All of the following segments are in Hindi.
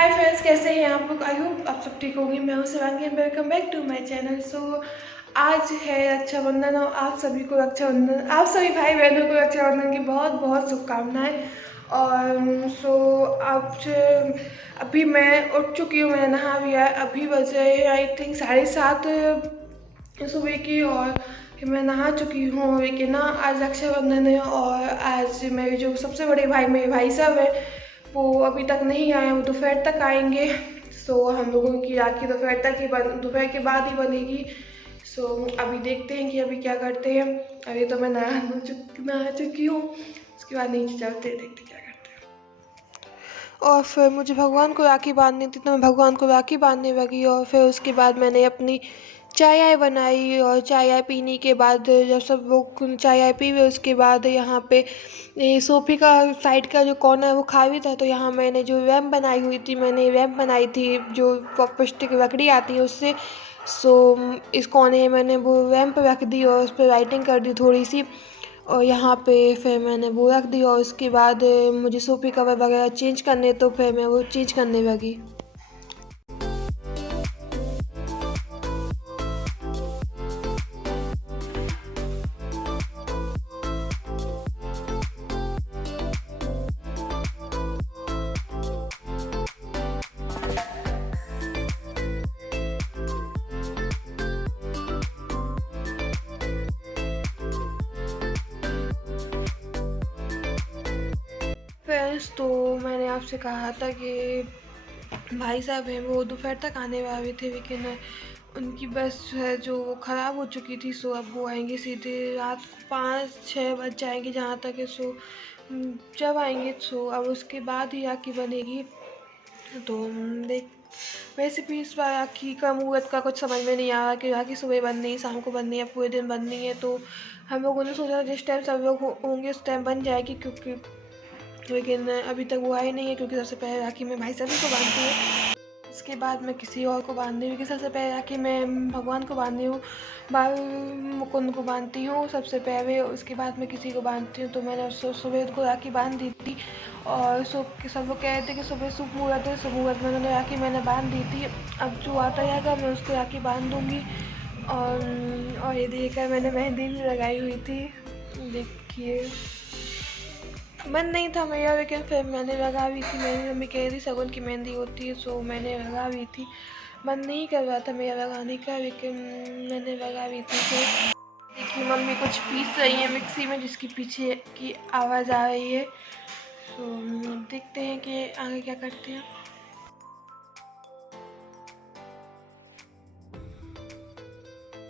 हाय फ्रेंड्स, कैसे हैं आप लोग। आई होप आप सब ठीक होंगे। मैं हूं Shivangi and welcome back to my channel. आज है रक्षाबंधन और आप सभी को रक्षाबंधन, आप सभी भाई बहनों को रक्षाबंधन की बहुत बहुत शुभकामनाएं। और आज अभी मैं उठ चुकी हूँ, मैंने नहा लिया है। अभी बजे आई थिंक 7:30 सुबह की और मैं नहा चुकी हूँ। लेकिन ना आज रक्षाबंधन है और आज मेरे जो सबसे बड़े भाई, मेरे भाई साहब है, वो अभी तक नहीं आए। वो दोपहर तक आएंगे। हम लोगों की राखी दोपहर के बाद ही बनेगी। अभी देखते हैं कि अभी क्या करते हैं। अभी तो मैं नहा चुकी हूँ। उसके बाद नीचे चलते देखते क्या करते हैं। और फिर मुझे भगवान को राखी बांधनी थी, तो मैं भगवान को राखी बांधने लगी। और फिर उसके बाद मैंने अपनी चाय आय बनाई और चाय आय पीने के बाद जब सब लोग चाय आय पी हुए, उसके बाद यहाँ पे सोफे का साइड का जो कॉर्नर है वो खाली था। तो यहाँ मैंने जो रैम्प बनाई हुई थी, मैंने रैम्प बनाई थी जो प्लास्टिक लकड़ी आती है उससे। इस कोने में मैंने वो रैम्प रख दी और उस पर लाइटिंग कर दी थोड़ी सी। और यहाँ पे फिर मैंने वो रख दी और उसके बाद मुझे सोफे कवर वगैरह चेंज करने, तो फिर मैं वो चेंज करने लगी। फ्रेंड्स, तो मैंने आपसे कहा था कि भाई साहब हैं वो दोपहर तक आने वाले थे, लेकिन उनकी बस है जो वो ख़राब हो चुकी थी। अब वो आएंगे सीधे रात को 5-6 बज जाएंगे जहाँ तक है। जब आएंगे अब उसके बाद ही राखी बनेगी। तो देख, वैसे भी इस बार राखी का मुहूर्त का कुछ समझ में नहीं आ रहा कि राखी सुबह बननी है, शाम को बननी है, पूरे दिन बननी है। तो हम लोगों ने सोचा जिस टाइम सब लोग होंगे उस टाइम बन जाएगी, क्योंकि लेकिन अभी तक वो आए नहीं है। क्योंकि सबसे पहले राखी मैं भाई सभी को बांधती हूँ, उसके बाद मैं किसी और को बांधती हूँ। क्योंकि सबसे पहले राखी मैं भगवान को बांधती हूँ, बाल मुकुंद को बांधती हूँ सबसे पहले, उसके बाद मैं किसी को बांधती हूँ। तो मैंने सुबह को राखी बांध दी थी और सब लोग कह रहे थे कि सुबह शुभ मुहूर्त है। शुभ मुहूर्त में मैंने राखी बांध दी थी। अब जो आता रहेगा मैं उसको राखी बांध दूँगी। और ये देखकर मैंने मेहंदी भी लगाई हुई थी, देखिए। मन नहीं था मेरा, लेकिन फिर मैंने लगा भी थी। मेरी मम्मी कह रही सगुन की मेहंदी होती है, मैंने लगा भी थी। मन नहीं कर रहा था मेरा लगाने का, लेकिन मैंने लगा भी थी। तो देखिए, मम्मी कुछ पीस रही है मिक्सी में, जिसकी पीछे की आवाज़ आ रही है। देखते हैं कि आगे क्या करते हैं।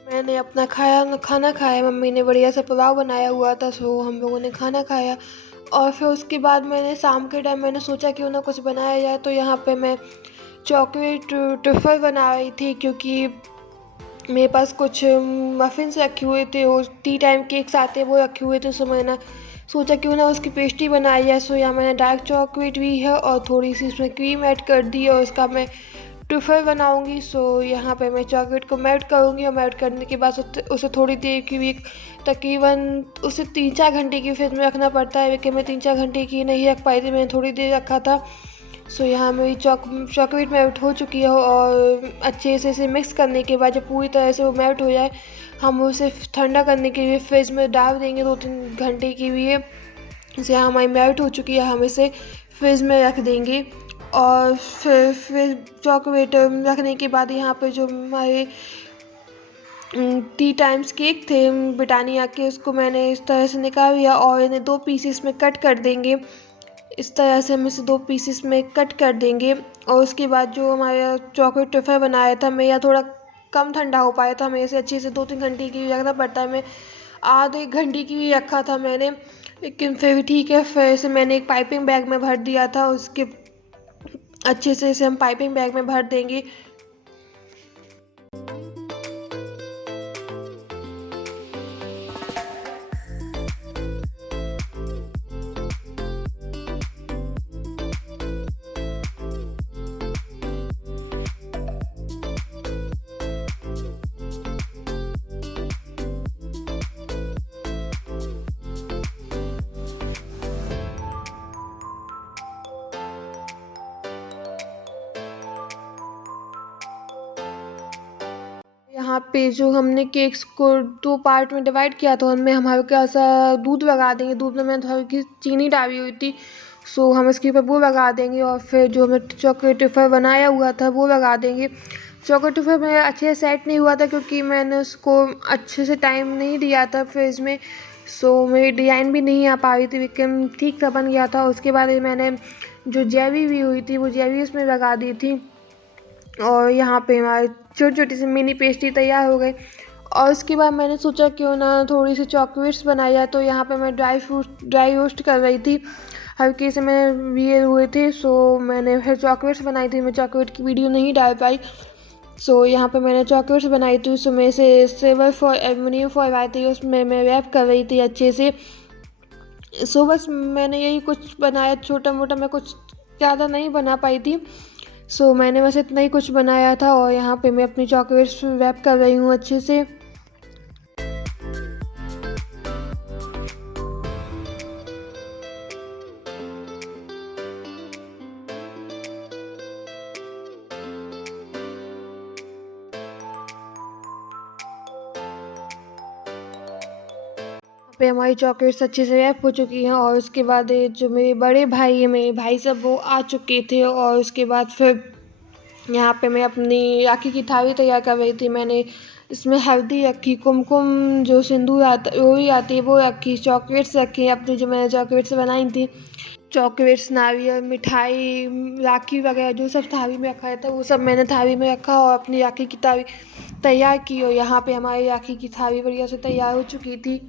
मैंने अपना खाना खाया। मम्मी ने बढ़िया सा पुलाव बनाया हुआ था, हम लोगों ने खाना खाया। और फिर उसके बाद मैंने शाम के टाइम मैंने सोचा क्यों ना कुछ बनाया जाए। तो यहाँ पे मैं चॉकलेट ट्रफल बना रही थी, क्योंकि मेरे पास कुछ मफ़िन्स रखे हुए थे और टी टाइम केक्स आते हैं वो रखे हुए थे। मैंने सोचा क्यों ना उसकी पेस्ट्री बनाई जाए। यहाँ मैंने डार्क चॉकलेट भी है और थोड़ी सी इसमें क्रीम ऐड कर दी और इसका मैं ट्रफल बनाऊंगी। यहाँ पे मैं चॉकलेट को मेल्ट करूँगी और मेल्ट करने के बाद उसे थोड़ी देर की भी, तकरीबन उसे 3-4 घंटे की फ्रिज में रखना पड़ता है, लेकिन मैं 3-4 घंटे की नहीं रख पाई थी, मैंने थोड़ी देर रखा था। यहाँ मेरी चॉकलेट मेल्ट हो चुकी है और अच्छे से इसे मिक्स करने के बाद जब पूरी तरह से वो मेल्ट हो जाए, हम उसे ठंडा करने के लिए फ्रिज में डाल देंगे 2-3 घंटे के लिए। यहाँ हमारी मेल्ट हो चुकी है, हम इसे फ्रिज में रख देंगे। और फिर चॉकलेट रखने के बाद यहाँ पे जो हमारे टी टाइम्स केक थे ब्रिटानिया के, उसको मैंने इस तरह से निकाल लिया और इन्हें 2 पीसेस में कट कर देंगे। इस तरह से हम इसे 2 पीसेस में कट कर देंगे। और उसके बाद जो हमारा चॉकलेट ट्रफल बनाया था, मेरा थोड़ा कम ठंडा हो पाया था, हमें इसे अच्छे से 2-3 घंटे के लिए रखना पड़ता है। मैं आधे घंटे के लिए रखा था मैंने, लेकिन फिर भी ठीक है। फिर इसे मैंने एक पाइपिंग बैग में भर दिया था, उसके अच्छे से इसे हम पाइपिंग बैग में भर देंगे। यहाँ पे जो हमने केक्स को 2 पार्ट में डिवाइड किया था, उनमें हम हल्का-सा दूध लगा देंगे। दूध में मैंने हल्की चीनी डाली हुई थी, सो हम इसके ऊपर वो लगा देंगे और फिर जो हमने चॉकलेट वेफर बनाया हुआ था वो लगा देंगे। चॉकलेट वेफर मेरा अच्छे से सेट नहीं हुआ था क्योंकि मैंने उसको अच्छे से टाइम नहीं दिया था फ्रिज में, सो मेरी डिज़ाइन भी नहीं आ पा रही थी, लेकिन ठीक सा बन गया था। उसके बाद मैंने जो जेली भी हुई थी वो जेली उसमें लगा दी थी और यहाँ पे हमारी छोटी-छोटी सी मिनी पेस्ट्री तैयार हो गई। और उसके बाद मैंने सोचा क्यों ना थोड़ी सी चॉकलेट्स बनाई जाए, तो यहाँ पे मैं ड्राई रोस्ट कर रही थी, हल्के से मैंने लिए हुए थे, सो मैंने फिर चॉकलेट्स बनाई थी। मैं चॉकलेट की वीडियो नहीं डाल पाई, सो यहाँ पे मैंने चॉकलेट्स बनाई थी, उसमें में से सिल्वर फॉil एल्युमिनियम फॉil आई थी, उसमें मैं रैप कर रही थी अच्छे से। सो बस मैंने यही कुछ बनाया छोटा-मोटा, मैं कुछ ज़्यादा नहीं बना पाई थी। सो मैंने बस इतना ही कुछ बनाया था और यहाँ पे मैं अपनी चॉकलेट्स रैप कर रही हूँ अच्छे से। पे हमारी चॉकलेट्स अच्छे से रैप हो चुकी हैं और उसके बाद जो मेरे बड़े भाई हैं, मेरे भाई साहब वो आ चुके थे और उसके बाद फिर यहाँ पे मैं अपनी राखी की थाली तैयार कर रही थी। मैंने इसमें हल्दी रखी, कुमकुम जो सिंदूर आता रोई आती है वो रखी, चॉकलेट्स रखी अपनी जो मैंने चॉकलेट्स बनाई थी, चॉकलेट्स, नारियल, मिठाई, राखी वगैरह जो सब थाली में रखा था वो सब मैंने थाली में रखा और अपनी राखी की थाली तैयार की और यहाँ पे हमारी राखी की थाली बढ़िया से तैयार हो चुकी थी।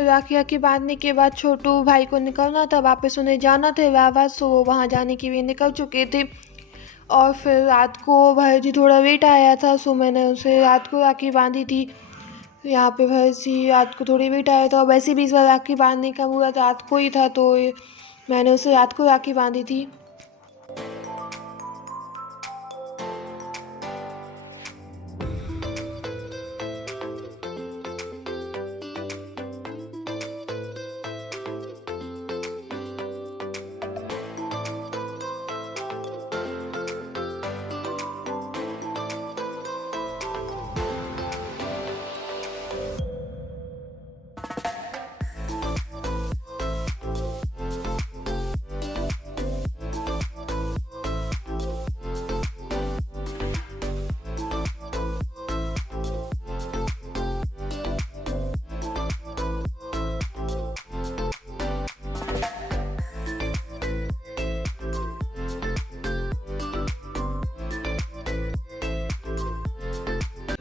राखी बांधने के बाद छोटू भाई को निकलना था, वापस उन्हें जाना था इलाहाबाद, सो वो वहाँ जाने के लिए निकल चुके थे। और फिर रात को भाई जी थोड़ा लेट आया था, सो मैंने उसे रात को राखी बांधी थी। यहाँ पे भाई जी रात को थोड़ी लेट आया था और वैसे भी इस बार राखी बांधने का मुहूर्त रात को ही था, तो मैंने उसे रात को राखी बांधी थी।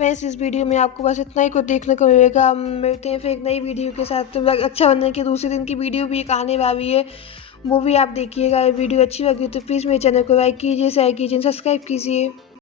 फ्रेंड्स इस वीडियो में आपको बस इतना ही कुछ देखने को मिलेगा। हम मिलते हैं फिर एक नई वीडियो के साथ। तो रक्षाबंधन के दूसरे दिन की वीडियो भी एक आने वाली है, वो भी आप देखिएगा। वीडियो अच्छी लगी तो प्लीज़ मेरे चैनल को लाइक कीजिए, शेयर कीजिए, सब्सक्राइब कीजिए।